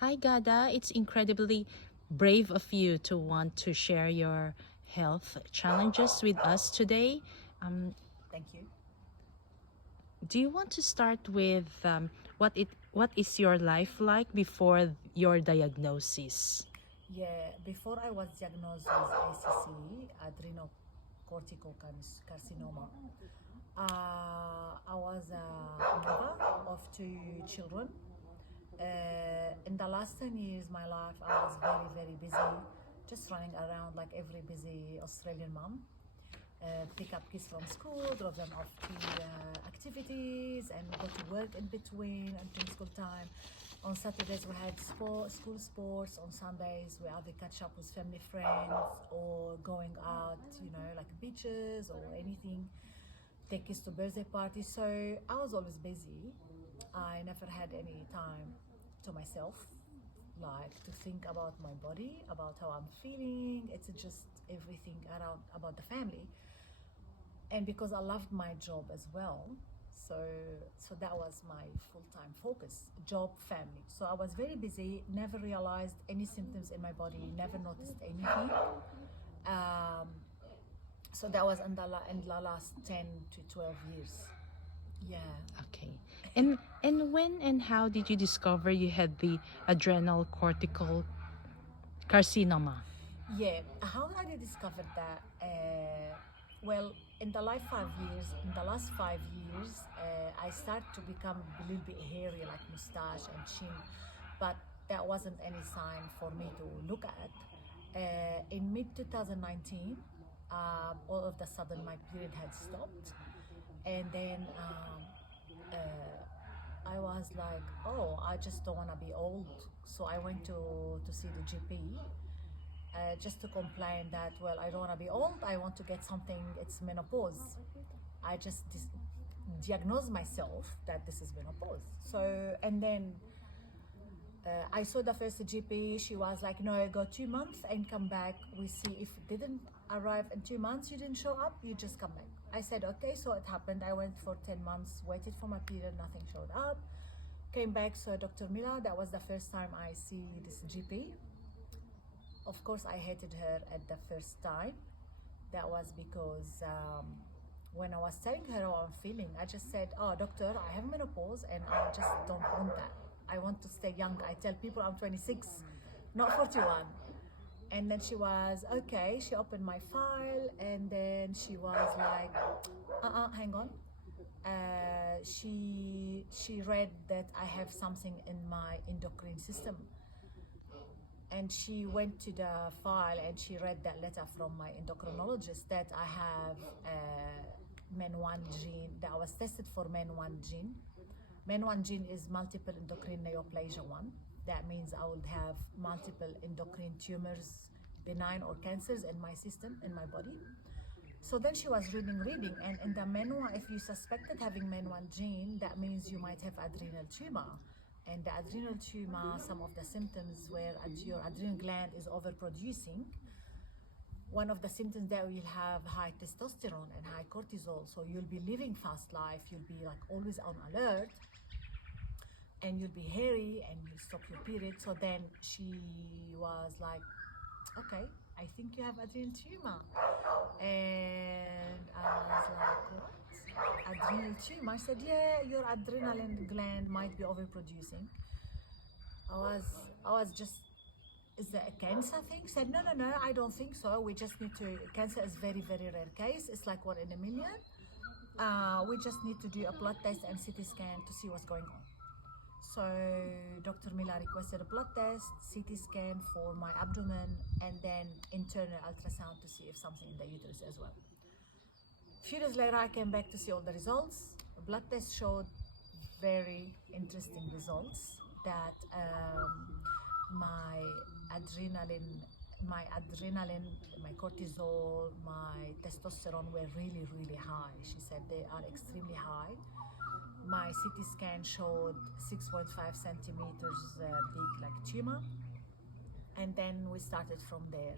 Hi, Gada. It's incredibly brave of you to want to share your health challenges with us today. Um, Thank you. do you want to start with what is your life like before your diagnosis? Yeah, before I was diagnosed with ACC, adrenal cortical carcinoma, I was a mother of two children. In the last 10 years, my life, I was very, very busy, just running around like every busy Australian mom. Pick up kids from school, drop them off to activities, and go to work in between and during school time. On Saturdays we had school sports. On Sundays we either catch up with family friends or going out, like beaches or anything. Take kids to birthday parties. So I was always busy. I never had any time to myself, like to think about my body, about how I'm feeling. It's just everything around about the family, and because I loved my job as well. So, so that was my full-time focus: job, family. So I was very busy, never realized any symptoms in my body, never noticed anything. Um, so that was in the last 10 to 12 years. Yeah. Okay. And when and how did you discover you had the adrenal cortical carcinoma? Yeah, how I discovered that? Well, in the last 5 years, I start to become a little bit hairy, like mustache and chin, but that wasn't any sign for me to look at. In mid 2019, all of a sudden my period had stopped, and then I was like, oh, I just don't want to be old. So I went to see the GP, just to complain that, well, I don't want to be old, I want to get something, it's menopause. I just diagnosed myself that this is menopause. So, and then I saw the first GP. She was like, no, go 2 months and come back. We see if it didn't arrive in 2 months, you didn't show up, you just come back. I said, okay. So it happened. I went for 10 months, waited for my period, nothing showed up. Came back, so Dr. Mila, that was the first time I see this GP. Of course, I hated her at the first time. That was because when I was telling her how I'm feeling, I just said, oh, doctor, I have menopause and I just don't want that. I want to stay young. I tell people I'm 26, not 41. And then she was, okay. She opened my file and then she was like, hang on. She read that I have something in my endocrine system, and she went to the file and she read that letter from my endocrinologist that I have MEN1 gene, that I was tested for MEN1 gene. MEN1 gene is multiple endocrine neoplasia 1. That means I would have multiple endocrine tumors, benign or cancers in my system, in my body. So then she was reading, and in the MEN1, if you suspected having MEN1 gene, that means you might have adrenal tumor. And the adrenal tumor, some of the symptoms where your adrenal gland is overproducing. One of the symptoms that you'll have high testosterone and high cortisol, so you'll be living fast life, you'll be like always on alert, and you'll be hairy and you'll stop your period. So then she was like, okay, I think you have adrenal tumor. And I was like, what? Adrenal tumor? I said, yeah, your adrenaline gland might be overproducing. I was just, is that a cancer thing? Said, no, no, no, I don't think so. We just need to, cancer is very, very rare case. It's like 1 in a million. We just need to do a blood test and CT scan to see what's going on. So Dr. Mila requested a blood test, CT scan for my abdomen, and then internal ultrasound to see if something in the uterus as well. Few days later, I came back to see all the results. The blood test showed very interesting results that my adrenaline, my cortisol, my testosterone were really, really high. She said they are extremely high. My CT scan showed 6.5 centimeters big, like tumor, and then we started from there.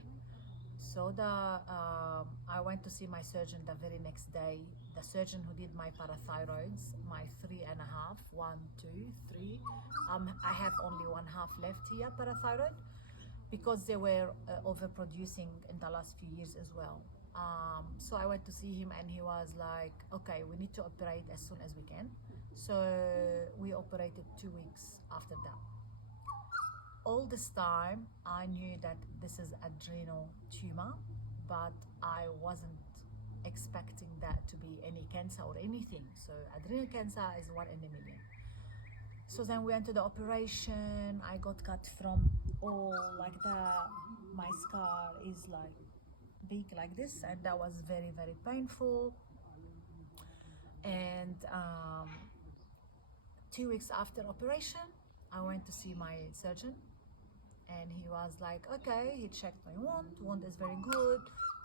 So I went to see my surgeon the very next day. the surgeon who did my parathyroids, my 3.5, 1, 2, 3. I have only 1/2 left here, parathyroid, because they were overproducing in the last few years as well. So I went to see him and he was like, okay, we need to operate as soon as we can. So we operated 2 weeks after that. All this time I knew that this is adrenal tumor, but I wasn't expecting that to be any cancer or anything. So adrenal cancer is 1 in a million. So then we went to the operation. I got cut from all like my scar is like big like this, and that was very, very painful. And 2 weeks after operation, I went to see my surgeon, and he was like, okay, he checked my wound is very good,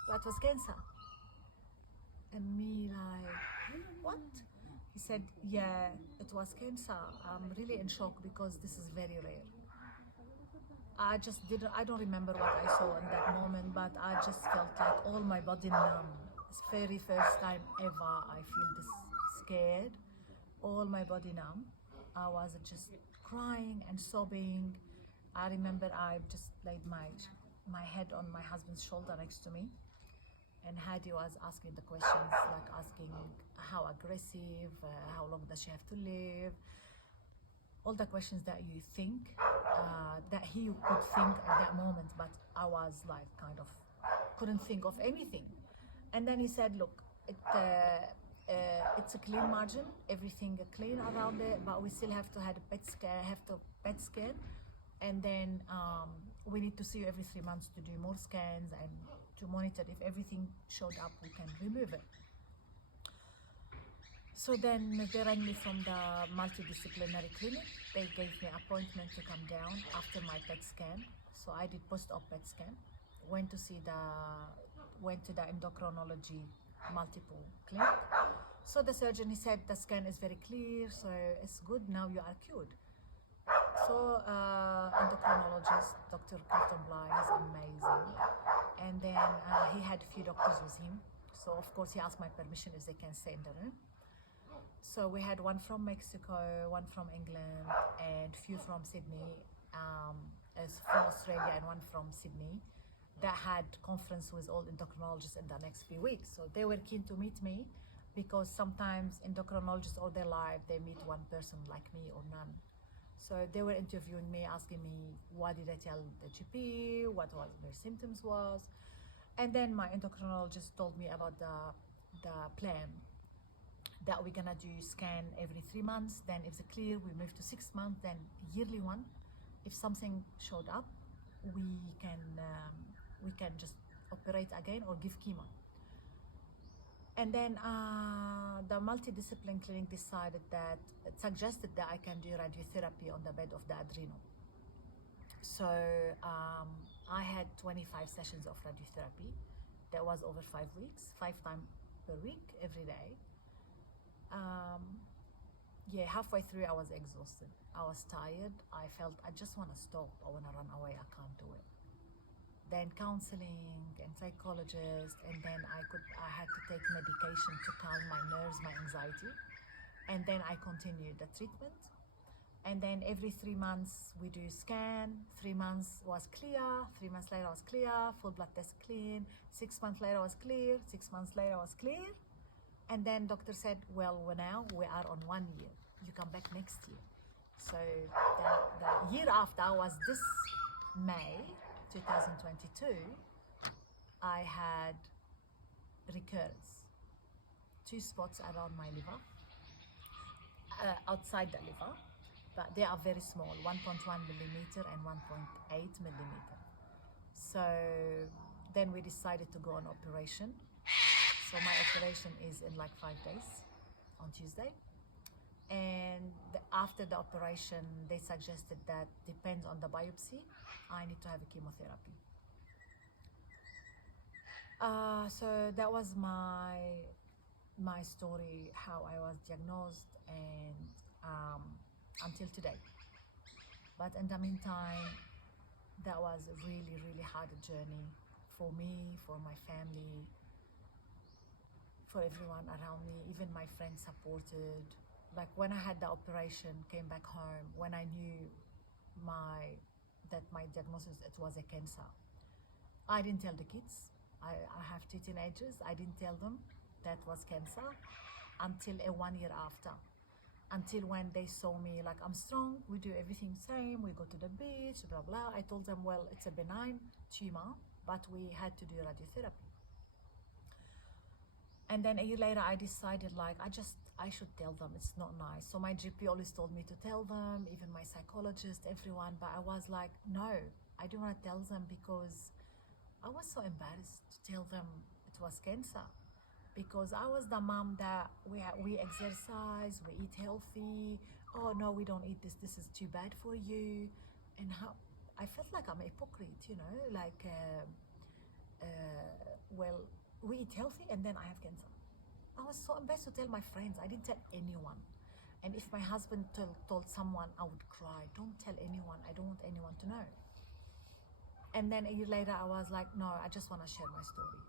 but it was cancer. And me like, what? He said, yeah, it was cancer. I'm really in shock because this is very rare. I don't remember what I saw in that moment, but I just felt like all my body numb. It's very first time ever I feel this scared. All my body numb. I was just crying and sobbing. I remember I just laid my head on my husband's shoulder next to me, and Hadi was asking the questions, like asking how aggressive, how long does she have to live, all the questions that you think, that he could think at that moment, but I was like kind of couldn't think of anything. And then he said, look, it's a clean margin, everything clean around it, but we still have to have a PET scan, and then we need to see you every 3 months to do more scans and to monitor. If everything showed up, we can remove it. So then they rang me from the multidisciplinary clinic. They gave me an appointment to come down after my PET scan. So I did post-op PET scan. Went to the endocrinology multiple clinic. So the surgeon, he said the scan is very clear, so it's good, now you are cured. So endocrinologist, Dr. Carton Bly, is amazing. And then he had a few doctors with him. So of course he asked my permission if they can stay in the room. So we had one from Mexico, one from England, and a few from Sydney, from Australia, and one from Sydney, that had conference with all endocrinologists in the next few weeks. So they were keen to meet me, because sometimes endocrinologists all their life, they meet one person like me or none. So they were interviewing me, asking me what did I tell the GP, what was their symptoms was. And then my endocrinologist told me about the plan, that we're gonna do scan every 3 months, then if it's clear, we move to 6 months, then yearly one. If something showed up, we can just operate again or give chemo. And then the multidiscipline clinic suggested that I can do radiotherapy on the bed of the adrenal. So I had 25 sessions of radiotherapy. That was over 5 weeks, 5 times per week, every day. Yeah, halfway through I was exhausted. I was tired. I felt I just want to stop. I want to run away. I can't do it. Then counseling and psychologist, and then I had to take medication to calm my nerves, my anxiety. And then I continued the treatment. And then every 3 months we do scan. 3 months was clear, 3 months later was clear, full blood test clean, 6 months later was clear, 6 months later was clear. And then doctor said, well, now we are on 1 year. You come back next year. So the year after was this May 2022, I had recurrence. 2 spots around my liver, outside the liver, but they are very small, 1.1 millimeter and 1.8 millimeter. So then we decided to go on operation. So my operation is in like 5 days, on Tuesday. And after the operation, they suggested that depends on the biopsy, I need to have a chemotherapy. So that was my story, how I was diagnosed, and until today. But in the meantime, that was a really, really hard journey for me, for my family, for everyone around me, even my friends supported. Like when I had the operation, came back home, when I knew that my diagnosis, it was a cancer, I didn't tell the kids. I have two teenagers. I didn't tell them that was cancer until 1 year after. Until when they saw me like I'm strong, we do everything same, we go to the beach, blah blah. I told them, well, it's a benign tumor, but we had to do radiotherapy. And then a year later, I decided like I should tell them. It's not nice. So my GP always told me to tell them, even my psychologist, everyone. But I was like, no, I don't want to tell them because I was so embarrassed to tell them it was cancer. Because I was the mom that we exercise, we eat healthy. Oh no, we don't eat this. This is too bad for you. And how I felt like I'm a hypocrite, you know, like well, we eat healthy and then I have cancer. I was so embarrassed to tell my friends. I didn't tell anyone. And if my husband told someone, I would cry. Don't tell anyone. I don't want anyone to know. And then a year later, I was like, no, I just want to share my story.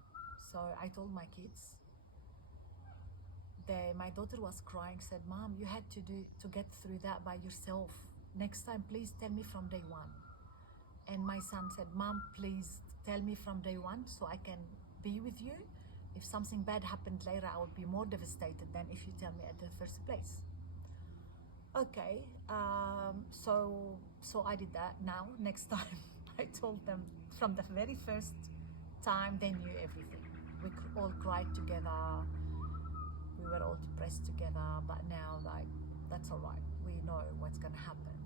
So I told my kids. My daughter was crying, said, Mom, you had to get through that by yourself. Next time, please tell me from day one. And my son said, Mom, please tell me from day one so I can be with you. If something bad happened later, I would be more devastated than if you tell me at the first place. Okay, so I did that. Now, next time, I told them from the very first time, they knew everything. We all cried together. We were all depressed together, but now, like, that's all right. We know what's gonna happen.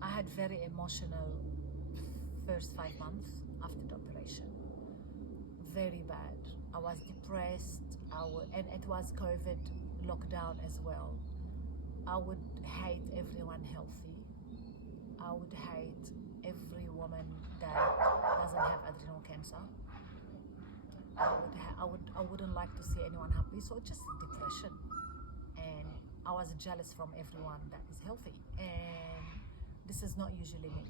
I had very emotional first 5 months after the operation. Very bad. I was depressed. And it was COVID lockdown as well. I would hate everyone healthy. I would hate every woman that doesn't have adrenal cancer. I wouldn't like to see anyone happy. So just depression, and I was jealous from everyone that is healthy, and this is not usually me.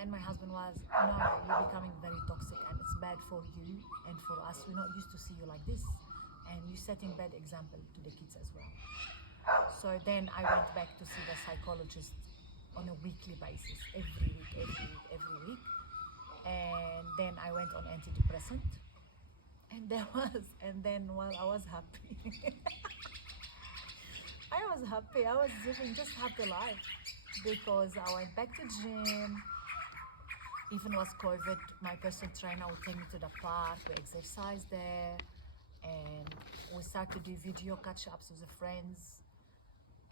And my husband was, no, you're becoming very toxic and it's bad for you and for us. We're not used to see you like this, and you're setting bad example to the kids as well. So then I went back to see the psychologist on a weekly basis, every week. And then I went on antidepressant. And well, I was happy. I was happy. I was living just happy life because I went back to gym. Even was COVID, my personal trainer would take me to the park. We exercise there, and we start to do video catch-ups with the friends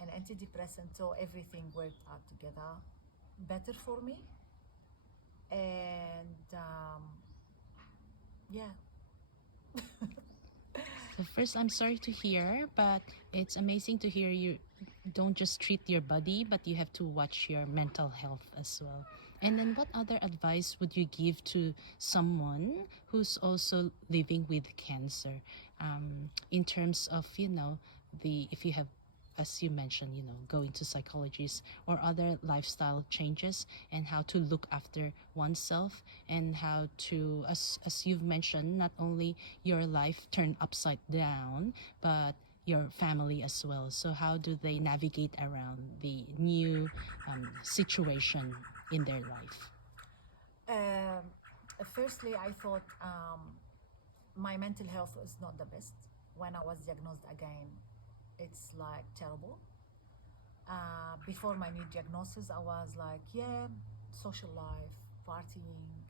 and antidepressant. So everything worked out together, better for me. And yeah. So first, I'm sorry to hear, but it's amazing to hear you don't just treat your body, but you have to watch your mental health as well. And then what other advice would you give to someone who's also living with cancer, in terms of, if you have, as you mentioned, going to psychologists or other lifestyle changes, and how to look after oneself, and how to, as you've mentioned, not only your life turned upside down, but your family as well. So how do they navigate around the new situation in their life? Firstly, I thought my mental health was not the best. When I was diagnosed again, it's like terrible. Before my new diagnosis, I was like, yeah, social life, partying,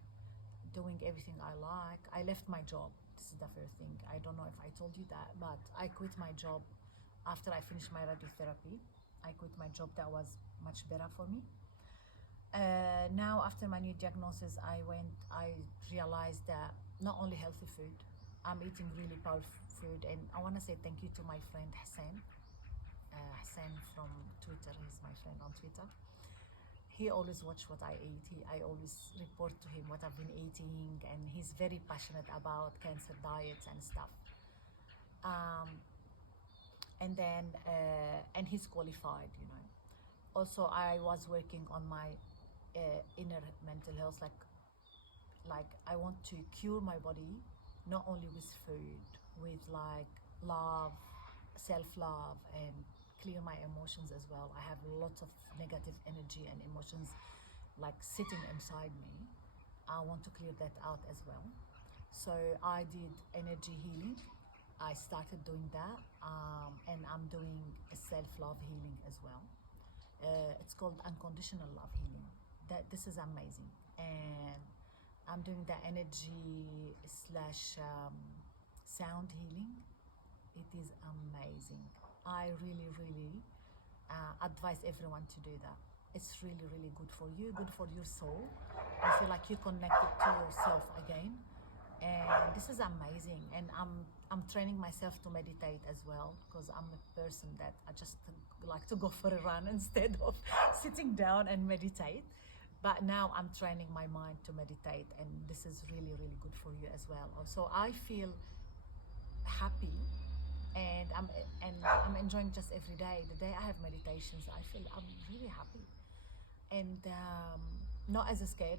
doing everything I like. I left my job. This is the first thing. I don't know if I told you that, but I quit my job after I finished my radiotherapy. I quit my job. That was much better for me. Now, after my new diagnosis, I realized that not only healthy food, I'm eating really powerful food. And I want to say thank you to my friend Hassan. Hassan from Twitter, he's my friend on Twitter. He always watch what I eat. I always report to him what I've been eating, and he's very passionate about cancer diets and stuff. And he's qualified, Also, I was working on my inner mental health, like like I want to cure my body, not only with food, with like love, self-love, and clear my emotions as well. I have lots of negative energy and emotions like sitting inside me. I want to clear that out as well. So I did energy healing. I started doing that, and I'm doing a self-love healing as well. It's called unconditional love healing. This is amazing, and I'm doing the energy slash sound healing. It is amazing. I really, really advise everyone to do that. It's really, really good for you, good for your soul. You feel like you're connected to yourself again, and this is amazing. And I'm training myself to meditate as well, because I'm a person that I just like to go for a run instead of sitting down and meditate. But now I'm training my mind to meditate, and this is really, really good for you as well. So I feel happy, and I'm enjoying just every day. The day I have meditations, I feel I'm really happy, and not as scared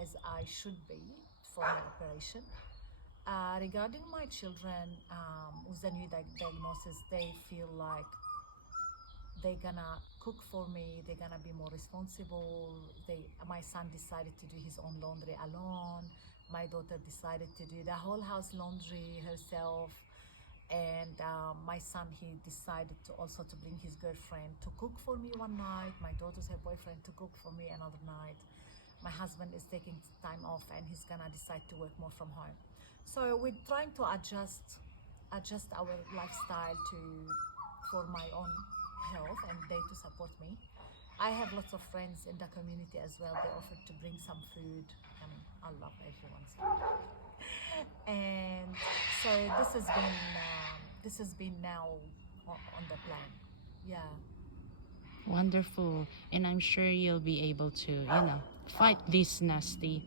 as I should be for my operation. Regarding my children, with the new diagnosis, they feel like they're gonna cook for me, they're gonna be more responsible. My son decided to do his own laundry alone. My daughter decided to do the whole house laundry herself. And my son, he decided to also to bring his girlfriend to cook for me one night. My daughter's her boyfriend to cook for me another night. My husband is taking time off, and he's gonna decide to work more from home. So we're trying to adjust our lifestyle for my own health, and they to support me. I have lots of friends in the community as well. They offered to bring some food. I mean, I love everyone's food. And so this has been now on the plan. Yeah. Wonderful. And I'm sure you'll be able to, fight this nasty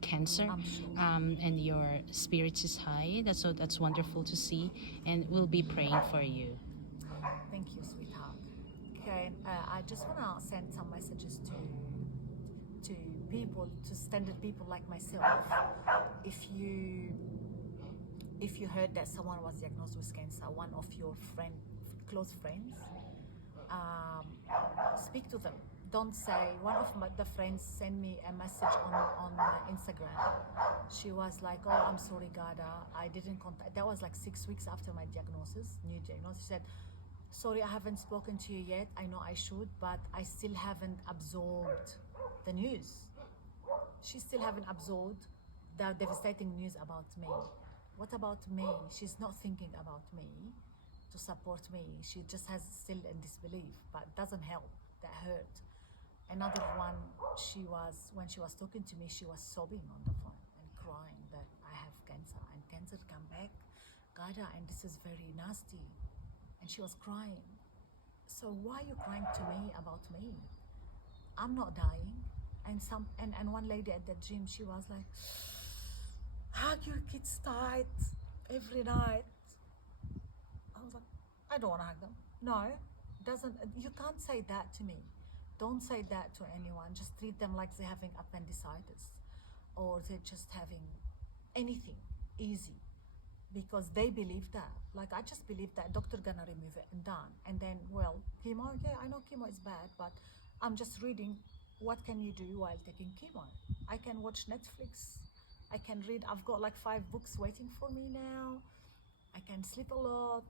cancer. I'm sure. And your spirits is high. That's wonderful to see. And we'll be praying for you. Thank you, sweetheart. Okay, I just want to send some messages to people, to standard people like myself. If you heard that someone was diagnosed with cancer, one of your close friends, speak to them. Don't say. One of the friends sent me a message on Instagram. She was like, "Oh, I'm sorry, Ghada. I didn't contact." That was like 6 weeks after my diagnosis, new diagnosis. She said, "Sorry, I haven't spoken to you yet. I know I should, but I still haven't absorbed the news." She still haven't absorbed the devastating news about me. What about me? She's not thinking about me to support me. She just has still in disbelief, but doesn't help. That hurt. Another one, when she was talking to me, she was sobbing on the phone and crying that I have cancer, and cancer come back, Ghada, and this is very nasty. And she was crying. So why are you crying to me about me? I'm not dying. And one lady at the gym, she was like, hug your kids tight every night. I was like, I don't want to hug them. No, you can't say that to me. Don't say that to anyone. Just treat them like they're having appendicitis, or they're just having anything easy, because they believe that. Like, I just believe that doctor gonna remove it and done. And then, well, chemo, yeah, I know chemo is bad, but I'm just reading what can you do while taking chemo. I can watch Netflix. I can read. I've got like 5 books waiting for me now. I can sleep a lot.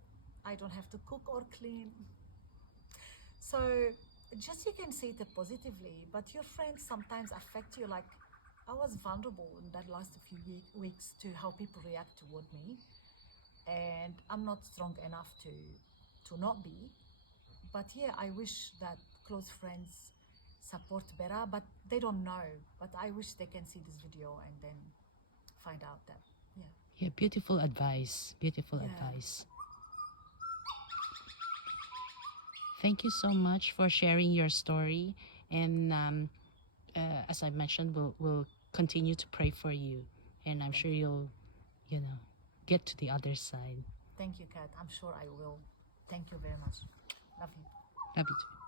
I don't have to cook or clean. So just you can see it positively, but your friends sometimes affect you. Like, I was vulnerable in that last few weeks to how people react toward me, and I'm not strong enough to not be. But yeah, I wish that close friends support better, but they don't know. But I wish they can see this video and then find out that, yeah. Yeah, beautiful advice. Beautiful Yeah. advice. Thank you so much for sharing your story. And as I mentioned, we'll continue to pray for you. And I'm sure you'll, get to the other side. Thank you, Kat. I'm sure I will. Thank you very much. Love you. Love you too.